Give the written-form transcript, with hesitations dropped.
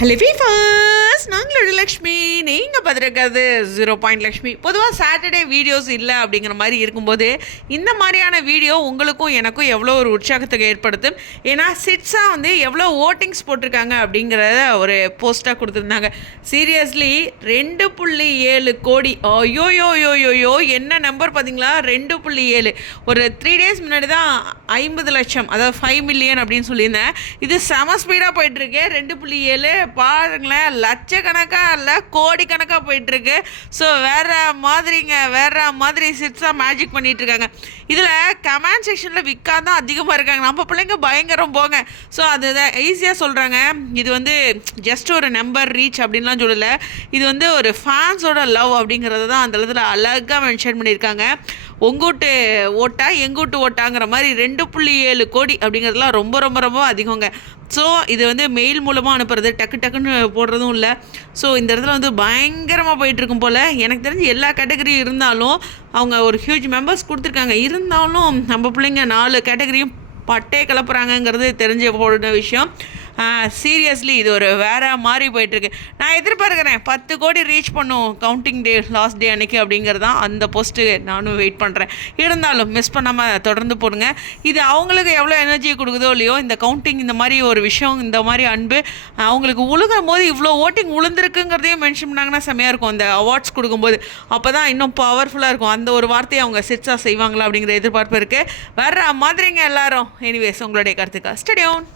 Hello viewers, நாங்களோட Lakshmi. நீங்கள் பார்த்துருக்கிறது 0 லக்ஷ்மி. பொதுவாக Saturday videos இல்லை அப்படிங்கிற மாதிரி இருக்கும்போது இந்த மாதிரியான வீடியோ உங்களுக்கும் எனக்கும் எவ்வளோ ஒரு உற்சாகத்துக்கு ஏற்படுத்தும். ஏன்னா சிட்ஸாக வந்து எவ்வளோ ஓட்டிங்ஸ் போட்டிருக்காங்க அப்படிங்கிறத ஒரு போஸ்ட்டாக கொடுத்துருந்தாங்க. சீரியஸ்லி 2.7 கோடி. ஐயோயோயோயோயோ, என்ன நம்பர் பார்த்தீங்களா? 2.7. ஒரு 3 days முன்னாடி தான் 50 லட்சம், அதாவது 5 மில்லியன் அப்படின்னு சொல்லியிருந்தேன். இது செம ஸ்பீடாக போயிட்டுருக்கு. 2.7 பாருங்களேன், லட்சக்கணக்காக இல்லை கோடிக்கணக்காக போயிட்டுருக்கு. ஸோ வேறு மாதிரி சிட்ஸாக மேஜிக் பண்ணிகிட்ருக்காங்க. இதில் கமெண்ட் செக்ஷனில் தான் அதிகமாக இருக்காங்க. நம்ம பிள்ளைங்க பயங்கரம் போங்க. ஸோ அதுதான் ஈஸியாக சொல்கிறாங்க. இது வந்து ஜஸ்ட் ஒரு நம்பர் ரீச் அப்படின்லாம் சொல்லலை. இது வந்து ஒரு ஃபேன்ஸோட லவ் அப்படிங்கிறது தான் அந்த இடத்துல அழகாக மென்ஷன் பண்ணியிருக்காங்க. உங்கூட்டு ஓட்டா எங்கூட்டு ஓட்டாங்கிற மாதிரி 2.7 கோடி அப்படிங்கிறதுலாம் ரொம்ப ரொம்ப ரொம்ப அதிகங்க. ஸோ இது வந்து மெயில் மூலமாக அனுப்புறது, டக்குன்னு போடுறதும் இல்லை. ஸோ இந்த இடத்துல வந்து பயங்கரமாக போயிட்டுருக்கும் போல். எனக்கு தெரிஞ்சு எல்லா கேட்டகரியும் இருந்தாலும் அவங்க ஒரு ஹியூஜ் மெம்பர்ஸ் கொடுத்துருக்காங்க. இருந்தாலும் நம்ம பிள்ளைங்க 4 கேட்டகரியும் பட்டே கிளப்புறாங்கங்கிறது தெரிஞ்ச போன விஷயம். சீரியஸ்லி இது ஒரு வேறு மாதிரி போயிட்டுருக்கு. நான் எதிர்பார்க்குறேன் 10 கோடி ரீச் பண்ணும் கவுண்டிங் டே, லாஸ்ட் டே அன்றைக்கி அப்படிங்கிறது தான் அந்த போஸ்ட்டு நானும் வெயிட் பண்ணுறேன். இருந்தாலும் மிஸ் பண்ணாமல் தொடர்ந்து போடுங்க. இது அவங்களுக்கு எவ்வளோ எனர்ஜி கொடுக்குதோ இல்லையோ, இந்த கவுண்டிங், இந்த மாதிரி ஒரு விஷயம், இந்த மாதிரி அன்பு அவங்களுக்கு உழுகும் போது இவ்வளோ ஓட்டிங் உளுந்துருக்குங்கிறதையும் மென்ஷன் பண்ணாங்கன்னா செம்மையாக இருக்கும். அந்த அவார்ட்ஸ் கொடுக்கும்போது அப்போ தான் இன்னும் பவர்ஃபுல்லாக இருக்கும். அந்த ஒரு வார்த்தையை அவங்க சிட்ஸாக செய்வாங்களா அப்படிங்கிற எதிர்பார்ப்பு இருக்குது. வேறு மாதிரிங்க எல்லாரும். எனிவேஸ், உங்களுடைய கருத்துக்கா ஸ்டடியோன்.